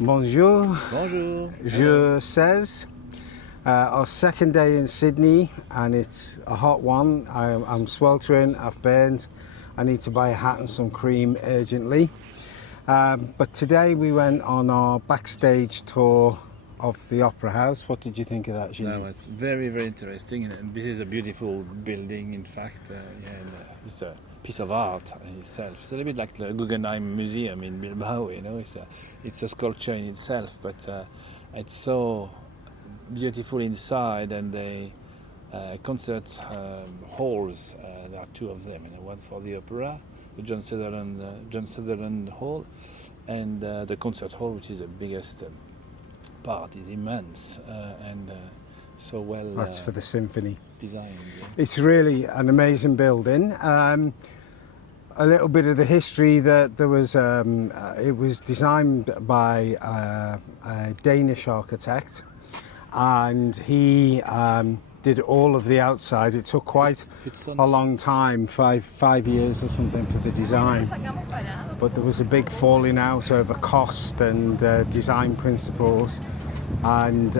Bonjour. Bonjour. Je 16. Our second day in Sydney, and it's a hot one. I'm sweltering, I've burned. I need to buy a hat and some cream urgently. But today we went on our backstage tour of the Opera House. What did you think of that, Gilles? That was very, very interesting. And this is a beautiful building, in fact. It's a piece of art in itself. It's a little bit like the Guggenheim Museum in Bilbao, you know. It's a sculpture in itself, but it's so beautiful inside. And the concert halls, there are two of them. One for the opera, the John Sutherland Hall, and the concert hall, which is the biggest part, is immense and so well. That's for the symphony. Designed. Yeah. It's really an amazing building. A little bit of the history that there was. It was designed by a Danish architect, and he did all of the outside. It took quite a long time, five years or something, for the design. But there was a big falling out over cost and design principles. And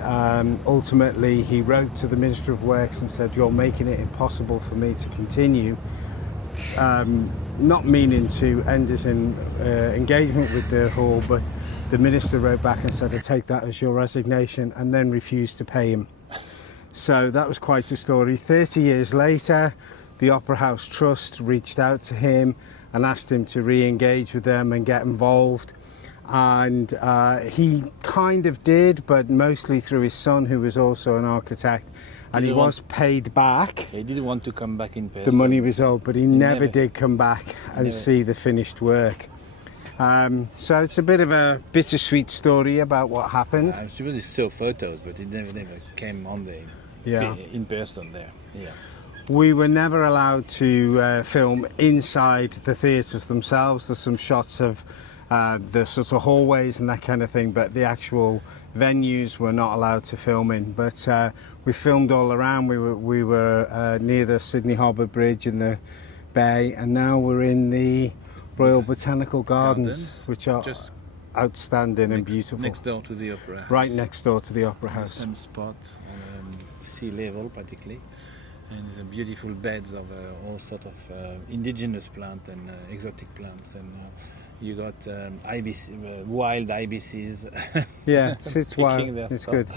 ultimately he wrote to the Minister of Works and said, "You're making it impossible for me to continue." Not meaning to end his engagement with the hall, but the minister wrote back and said, "I take that as your resignation," and then refused to pay him. So that was quite a story. 30 years later, the Opera House Trust reached out to him and asked him to re-engage with them and get involved. And he kind of did, but mostly through his son, who was also an architect, and he was paid back. He didn't want to come back in person. The money was owed, but he never did come back and see the finished work. So it's a bit of a bittersweet story about what happened. I suppose he saw photos, but he never came on there in person there. Yeah. We were never allowed to film inside the theatres themselves. There's some shots of the sort of hallways and that kind of thing, but the actual venues were not allowed to film in. But we filmed all around. We were near the Sydney Harbour Bridge in the bay, and now we're in the Royal Botanical Gardens, which are just outstanding and beautiful. Next door to the Opera House. Right next door to the Opera House. Same spot, sea level practically. And there's beautiful beds of all sorts of indigenous plants and exotic plants, and you got ibis, wild ibises. Yeah, it's wild. It's good.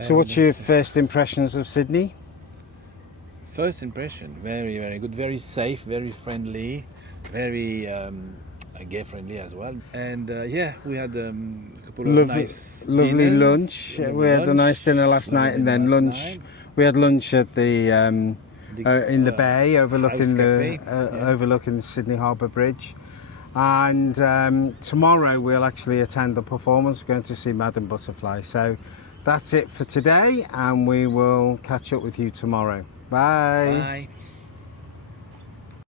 So, what's your first impressions of Sydney? First impression, very, very good, very safe, very friendly, very gay friendly as well. And we had a couple of lovely lunch. We had a nice dinner last night, and then lunch. We had lunch at the in the bay overlooking overlooking the Sydney Harbour Bridge. And tomorrow we'll actually attend the performance. We're going to see Madame Butterfly. So that's it for today, and we will catch up with you tomorrow. Bye. Bye.